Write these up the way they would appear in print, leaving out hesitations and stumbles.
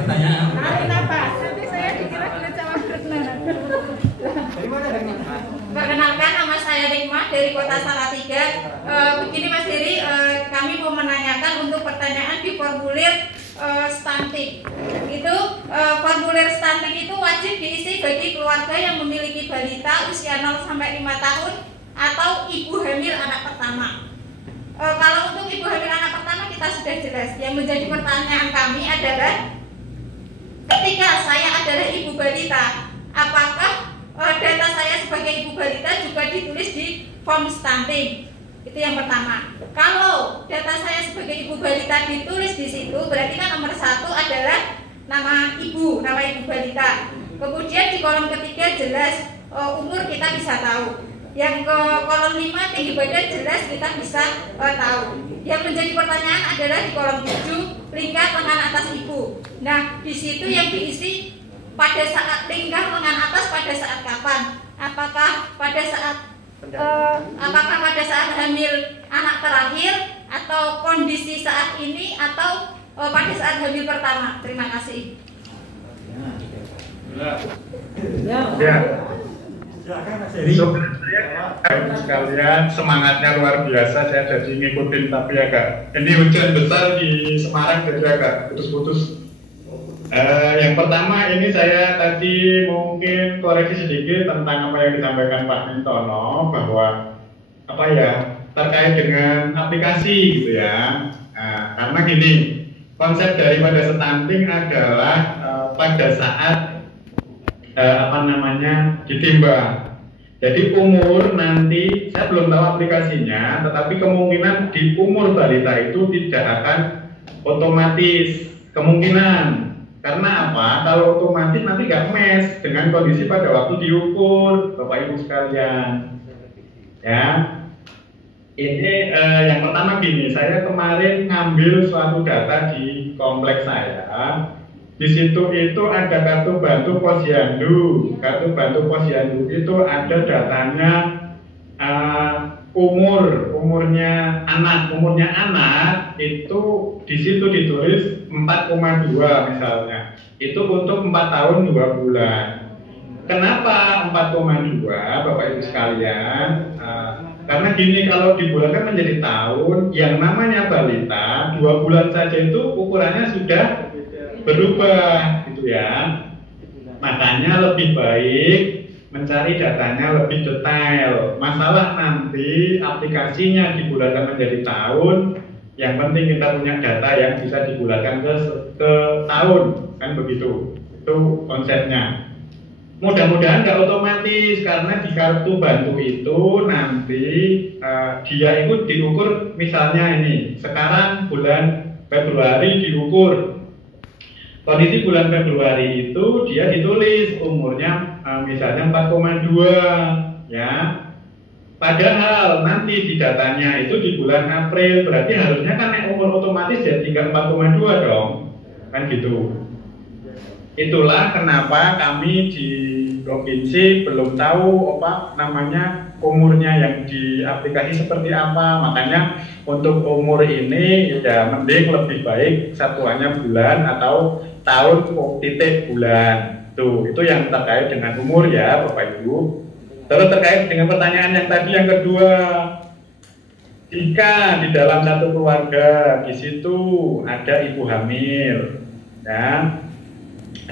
pertanyaan. Tarik nafas, nanti saya dikira kulit cawapres. Dari mana dari mana? Perkenalkan, nama saya Nikmah dari Kota Salatiga. Begini Mas Heri, kami mau menanyakan untuk pertanyaan di formulir stunting. Itu formulir stunting itu wajib diisi bagi keluarga yang memiliki balita usia 0 sampai 5 tahun atau ibu hamil anak pertama. Kalau untuk ibu hamil anak pertama kita sudah jelas. Yang menjadi pertanyaan kami adalah ketika saya adalah ibu balita, apakah data saya sebagai ibu balita juga ditulis di form stunting? Itu yang pertama. Kalau data saya sebagai ibu balita ditulis di situ, berarti kan nomor 1 adalah nama ibu balita. Kemudian di kolom ketiga jelas umur kita bisa tahu. Yang ke kolom 5 tinggi badan jelas kita bisa tahu. Yang menjadi pertanyaan adalah di kolom 7 lingkar lengan atas ibu. Nah, di situ yang diisi pada saat lingkar lengan atas pada saat kapan? Apakah pada saat hamil anak terakhir atau kondisi saat ini atau pada saat hamil pertama? Terima kasih. Ya. Sekalian semangatnya luar biasa, saya jadi ngikutin tapi agak ini hujan besar di Semarang jadi agak putus-putus. Yang pertama ini saya tadi mungkin koreksi sedikit tentang apa yang disampaikan Pak Mintono bahwa terkait dengan aplikasi gitu ya. Karena gini, konsep daripada stunting adalah pada saat ditimbang. Jadi umur nanti saya belum tahu aplikasinya, tetapi kemungkinan di umur balita itu tidak akan otomatis kemungkinan. Karena apa? Kalau otomatis nanti nggak match dengan kondisi pada waktu diukur, Bapak Ibu sekalian. Ya, ini yang pertama gini, saya kemarin ngambil suatu data di kompleks saya. Di situ itu ada kartu bantu posyandu. Kartu bantu posyandu itu ada datanya umurnya anak itu di situ ditulis 4,2 misalnya. Itu untuk 4 tahun 2 bulan. Kenapa 4,2 Bapak Ibu sekalian? Karena gini, kalau dibulatkan menjadi tahun, yang namanya balita 2 bulan saja itu ukurannya sudah berubah gitu ya. Makanya lebih baik mencari datanya lebih detail. Masalah nanti aplikasinya dibulatkan menjadi tahun, yang penting kita punya data yang bisa dibulatkan ke tahun, kan begitu. Itu konsepnya. Mudah-mudahan nggak otomatis, karena di kartu bantu itu nanti dia itu diukur, misalnya ini sekarang bulan Februari diukur. Kondisi bulan Februari itu dia ditulis umurnya misalnya 4,2 ya. Padahal nanti di datanya itu di bulan April, berarti harusnya kan umur otomatis ya 4,2 dong. Kan gitu. Itulah kenapa kami di provinsi belum tahu umurnya yang di aplikasi seperti apa. Makanya untuk umur ini ya mending lebih baik satuannya bulan atau tahun titik bulan. Itu yang terkait dengan umur ya Bapak Ibu. Terus terkait dengan pertanyaan yang tadi yang kedua, jika di dalam satu keluarga di situ ada ibu hamil, ya,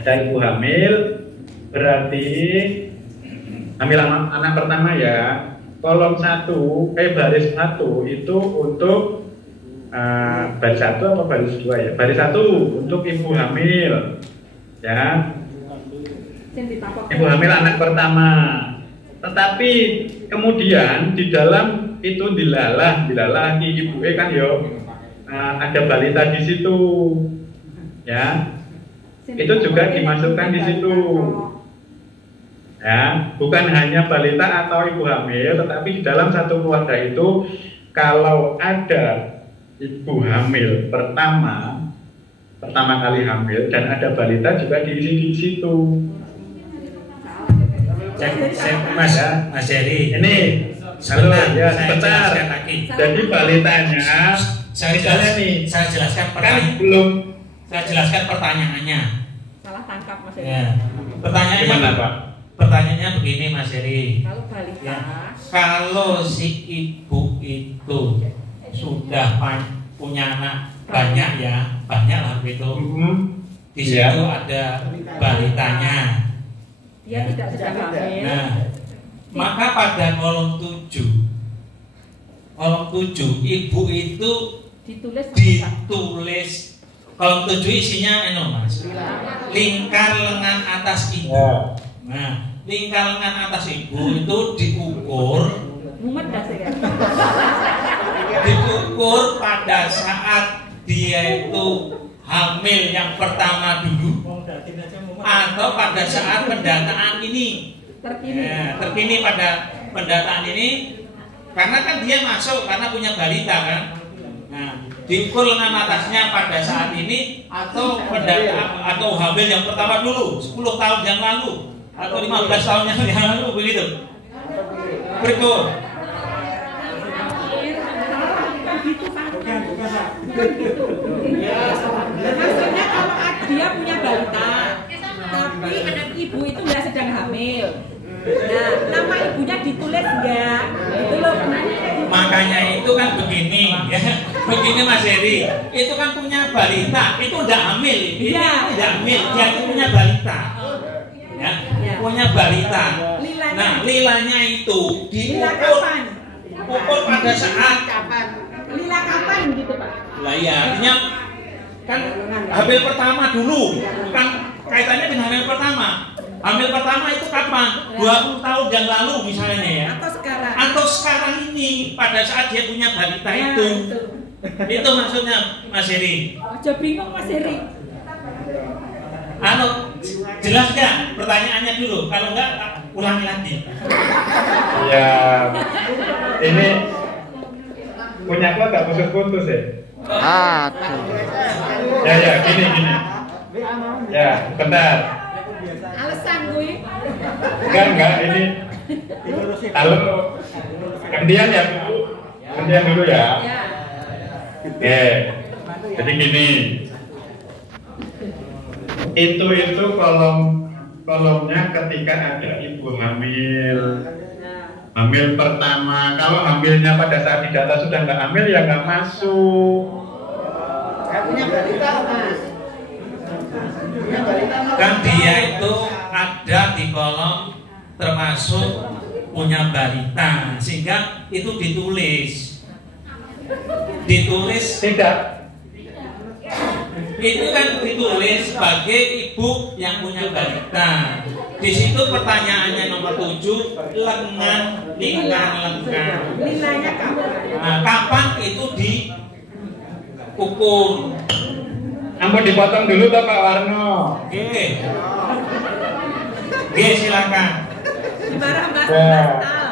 ada ibu hamil, berarti hamil anak pertama ya. Kolom baris 1 itu untuk baris 1 atau baris 2 ya? Baris 1 untuk ibu hamil, ya. Ibu hamil anak pertama. Tetapi kemudian di dalam itu dilalah ibu kan yo, ada balita di situ, ya. Itu juga dimasukkan di situ. Ya, bukan hanya balita atau ibu hamil, tetapi di dalam satu keluarga itu kalau ada ibu hamil pertama kali hamil dan ada balita juga diisi di situ. Mas Heri, ini sebentar, ya, saya sebentar. jelaskan lagi. Jadi balitanya saya jelaskan kan pertanyaan. Saya jelaskan pertanyaannya. Salah tangkap Mas Heri. Ya. Pertanyaannya Gimana, Pak? Pertanyaannya begini Mas Heri. Kalau balita, Ya. Kalau si ibu itu sudah punya anak banyak ya, banyak lah begitu. Di situ Ya. ada balitanya. dia tidak sedang hamil. Nah, maka pada kolom 7 ibu itu ditulis kolom 7 isinya Mas. Lingkar lengan atas ibu. Ya. Nah, lingkar lengan atas ibu itu diukur diukur pada saat dia itu hamil yang pertama dulu atau pada saat pendataan ini. Terkini pada pendataan ini karena kan dia masuk karena punya balita kan. Nah, diukur lengan atasnya pada saat ini atau pendataan atau hamil yang pertama dulu 10 tahun yang lalu atau 15 tahun yang lalu begitu. Berikut. Maksudnya kalau dia punya balita, tapi ibu itu nggak sedang hamil. Nah, nama ibunya ditulis nggak? Itu loh. Makanya itu kan begini, ya. Begini Mas Heri, itu kan punya balita, itu udah hamil, ini tidak hamil, dia itu punya balita, ya, punya balita. Nah, lilanya itu diukur pada saat Lila kapan gitu Pak? lah ya, artinya kan hamil pertama dulu, kan kaitannya dengan hamil pertama. Hamil pertama itu kapan? 20 tahun yang lalu misalnya ya. Atau sekarang ini pada saat dia punya balita itu. Itu maksudnya Mas Heri. Aja bingung Mas Heri. Jelas nggak pertanyaannya dulu? Kalau nggak, ulangi lagi. Ya, ini punya aku agak putus-putus ya. Ya, gini. Ya, bentar. Alasan gue. Enggak, ini. Halo. Gantian ya, Bu. Gantian dulu ya. Oke. Jadi gini. Itu kolomnya ketika ada ibu hamil. Hamil pertama. Kalau hamilnya pada saat di data sudah nggak hamil ya nggak masuk. Punya balita Mas. Kan dia itu ada di kolom termasuk punya balita, sehingga itu ditulis tidak. Itu kan ditulis sebagai ibu yang punya balita. Di situ pertanyaannya nomor 7, lengan. Lilanya kapan? Nah, kapan itu diukur? Ampun dipotong dulu toh Pak Warno. Oke, silakan. Dimarah Mas Ya. Al.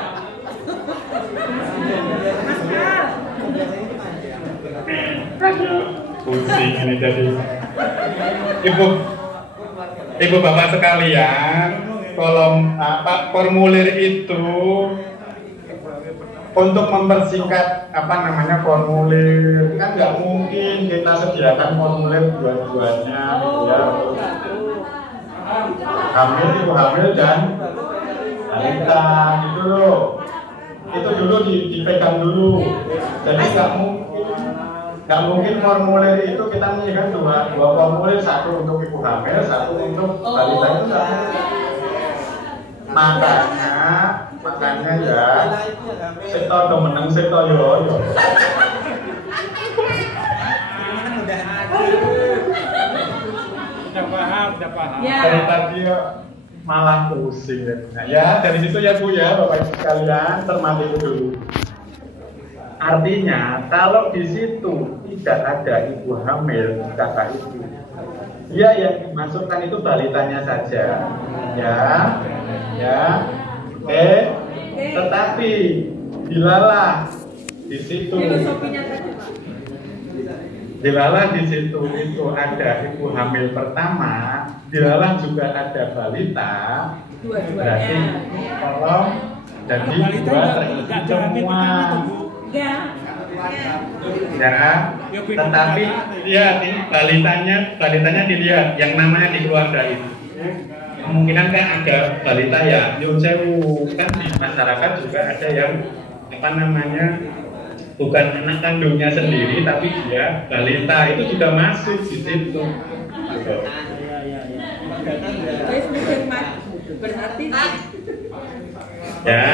Mas Al. Pusing ini jadi. Ibu bapak sekalian, kolom formulir itu untuk mempersingkat formulir kan nggak mungkin kita sediakan formulir dua-duanya gitu ya. Ibu hamil dan balita gitu loh. Itu dulu dipegang dulu. Jadi nggak mungkin formulir itu kita menyediakan dua formulir, satu untuk ibu hamil, satu untuk balita itu nggak mungkin. Makanya ya seto menang seto yo. Udah paham. Ya. Dari tadi malah pusing ya. Nah, ya dari situ ya Bu ya Bapak Ibu sekalian cermati itu dulu. Artinya kalau di situ tidak ada ibu hamil kata itu, dia yang dimasukkan itu balitanya saja, ya. Tetapi dilalah di situ, itu ada ibu hamil pertama, dilalah juga ada balita, berarti kolom jadi dua terisi semua. Ya, tetapi ya balitanya dilihat yang namanya di keluarga itu. Kemungkinan kan ada balita ya, nyun sewu kan di masyarakat juga ada yang apa namanya bukan anak kandungnya sendiri tapi dia balita, itu juga masuk di situ. Berarti Ya,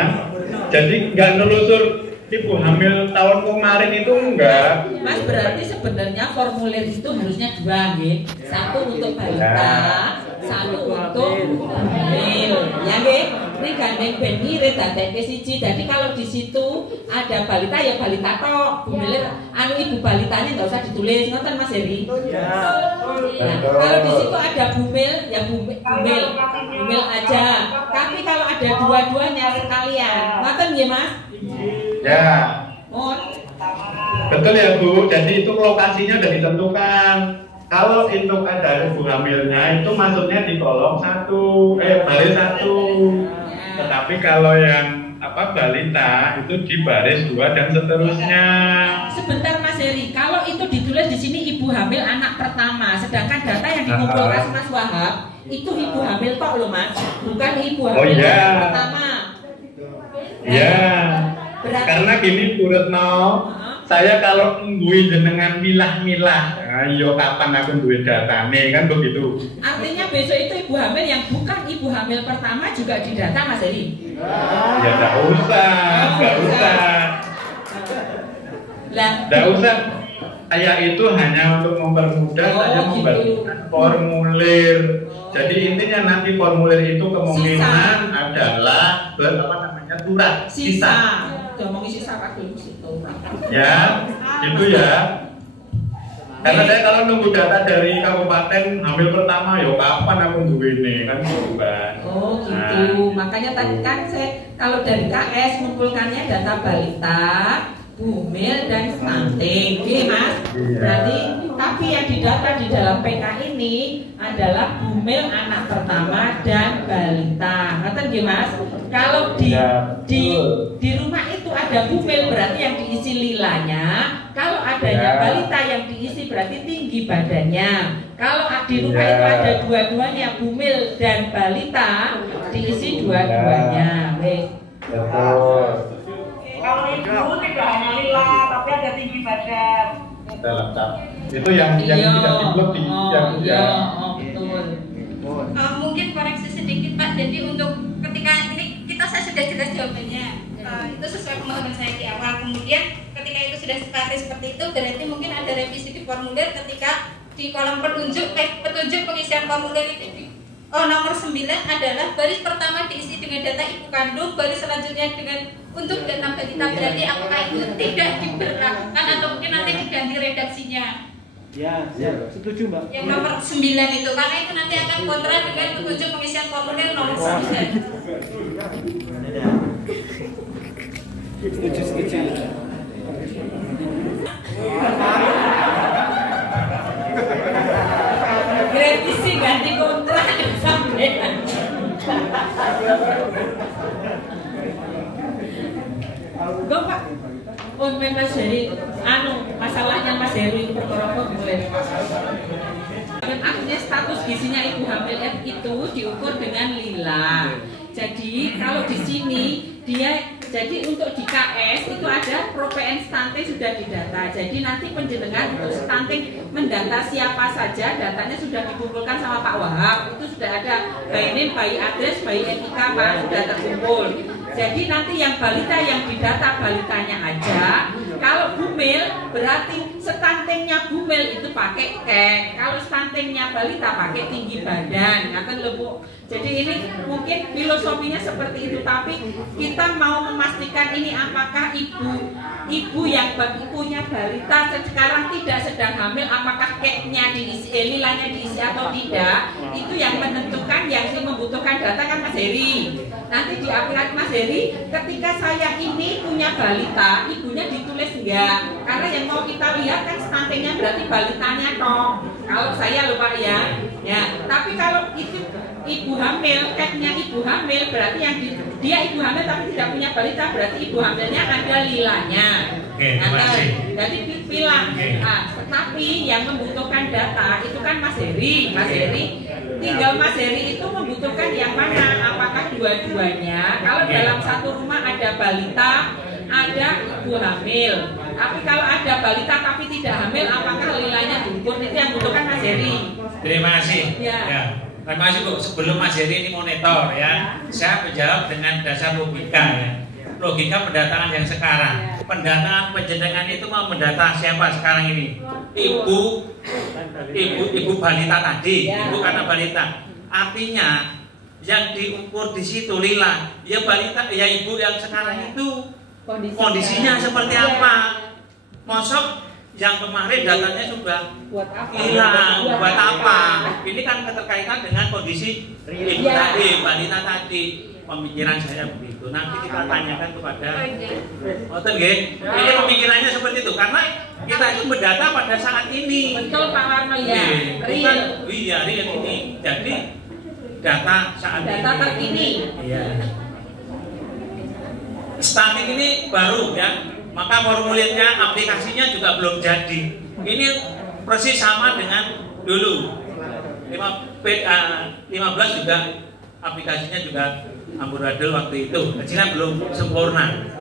jadi nggak nelusur ibu hamil tahun kemarin itu enggak. Mas, berarti sebenarnya formulir itu harusnya dua, nggih. Satu untuk balita, satu untuk hamil. Ya nggih. Ini gandeng ben ngirit dadekke siji. Jadi kalau di situ ada balita ya balita tok. Bumil anu ibu balitanya enggak usah ditulis, ngoten Mas Heri. Nah, kalau di situ ada bumil ya bumil aja. Tapi kalau ada dua-duanya sekalian, ngoten nggih Mas? Ya. Mohon. Betul ya Bu, jadi itu lokasinya sudah ditentukan. Kalau untuk ada ibu hamilnya itu masuknya di kolom baris 1. Tetapi kalau yang balita itu di baris 2 dan seterusnya. Sebentar Mas Heri, kalau itu ditulis di sini ibu hamil anak pertama, sedangkan data yang dikumpulkan Mas Wahab itu ibu hamil tok loh Mas, bukan ibu hamil anak pertama. Iya. Karena gini Bu Retno, saya kalau nungguin jenengan milah-milah, ayo kapan aku duit datane kan begitu. Artinya besok itu ibu hamil yang bukan ibu hamil pertama juga didata Mas Heri. Ya enggak usah. Enggak usah. Saya itu hanya untuk mempermudah saya membagikan formulir. Jadi intinya nanti formulir itu kemungkinan adalah surat sisa. Ngomongin sisa Pak dulu situ. Ya, itu ya. Karena saya kalau nunggu data dari kabupaten hamil pertama, yo kapan aku nunggu ini kan gitu kan. Oh gitu. Makanya tadi kan saya kalau dari KS mengumpulkannya data balita, bumil dan stunting, oke Mas? Berarti tapi yang didata di dalam PK ini adalah bumil anak pertama dan balita. Ngerti nggih Mas? Kalau di rumah itu ada bumil berarti yang diisi lilanya. Kalau adanya balita yang diisi berarti tinggi badannya. Kalau di rumah itu ada dua-duanya bumil dan balita diisi dua-duanya. Wes. Kalau ibu tidak hanya lila, tapi ada tinggi badan. Itu yang tidak diblok di betul. Mungkin koreksi sedikit Pak. Jadi untuk ketika ini saya sudah jelas jawabannya. Itu sesuai pemahaman saya di awal. Kemudian ketika itu sudah seperti itu, berarti mungkin ada revisi di formulir ketika di kolom petunjuk pengisian formulir itu nomor 9 adalah baris pertama diisi dengan data ibu kandung, baris selanjutnya dengan untuk data balita. Berarti apakah itu tidak diberlakukan atau mungkin nanti diganti redaksinya? Ya, setuju Mbak. Yang nomor 9 itu, karena itu nanti akan kontra dengan petunjuk pengisian formulir nomor 9. Setuju. Revisi ganti kontrak sampai. Go Pak. Mas Heri, masalahnya Mas Heri itu perkara apa boleh? Artinya status gizinya ibu hamil F itu diukur dengan lila. Jadi kalau di sini jadi untuk di KS itu ada proPN stunting sudah didata. Jadi nanti penjenengan untuk stunting mendata siapa saja, datanya sudah dikumpulkan sama Pak Wahab. Itu sudah ada by name, by address, by NIK Pak, sudah terkumpul. Jadi nanti yang balita yang didata balitanya aja. Kalau bumil berarti stuntingnya bumil itu pakai kek. Kalau stuntingnya balita pakai tinggi badan. Ngaten lho Bu. Jadi ini mungkin filosofinya seperti itu, tapi kita mau memastikan ini apakah ibu yang ibunya balita sekarang tidak sedang hamil, apakah keknya diisi, lilanya diisi atau tidak, itu yang menentukan, yang membutuhkan data kan Mas Heri. Nanti di akhirat Mas Heri, ketika saya ini punya balita, ibunya ditulis enggak? Karena yang mau kita lihat kan stuntingnya berarti balitanya toh. Kalau saya lupa ya. Tapi kalau itu ibu ibu hamil, tagnya ibu hamil berarti yang dia ibu hamil tapi tidak punya balita, berarti ibu hamilnya ada lilanya. Jadi pilah. Nah, tetapi yang membutuhkan data itu kan Mas Heri. Mas Heri, tinggal Mas Heri itu membutuhkan yang mana? Apakah dua-duanya? Kalau dalam satu rumah ada balita, ada ibu hamil. Tapi kalau ada balita tapi tidak hamil, apakah lilanya diukur? Itu yang membutuhkan Mas Heri. Terima kasih. Ya. Terima kasih Bu. Sebelum Mas Heri ini monitor ya, saya menjawab dengan dasar logika ya. Logika pendataan yang sekarang. Pendataan penjenengan itu mau mendata siapa sekarang ini? Ibu balita tadi, ibu karena balita. Artinya yang diukur di situ lila, ya balita, ya ibu yang sekarang itu kondisinya seperti apa? Mosok yang kemarin datanya sudah hilang, buat apa? Ini kan keterkaitan dengan kondisi ibu tadi, balita tadi. Pemikiran saya begitu. Nanti kita tanyakan kepada Oten nggih. Ini pemikirannya seperti itu karena kita itu mendata pada saat ini. Betul Pak Warno ya. Bukan, iya, real ini. Jadi data saat ini. Data terkini. Iya. Stunting ini baru ya. Maka formulirnya, aplikasinya juga belum jadi. Ini persis sama dengan dulu. 15 juga aplikasinya juga amburadul waktu itu, kecilnya belum sempurna.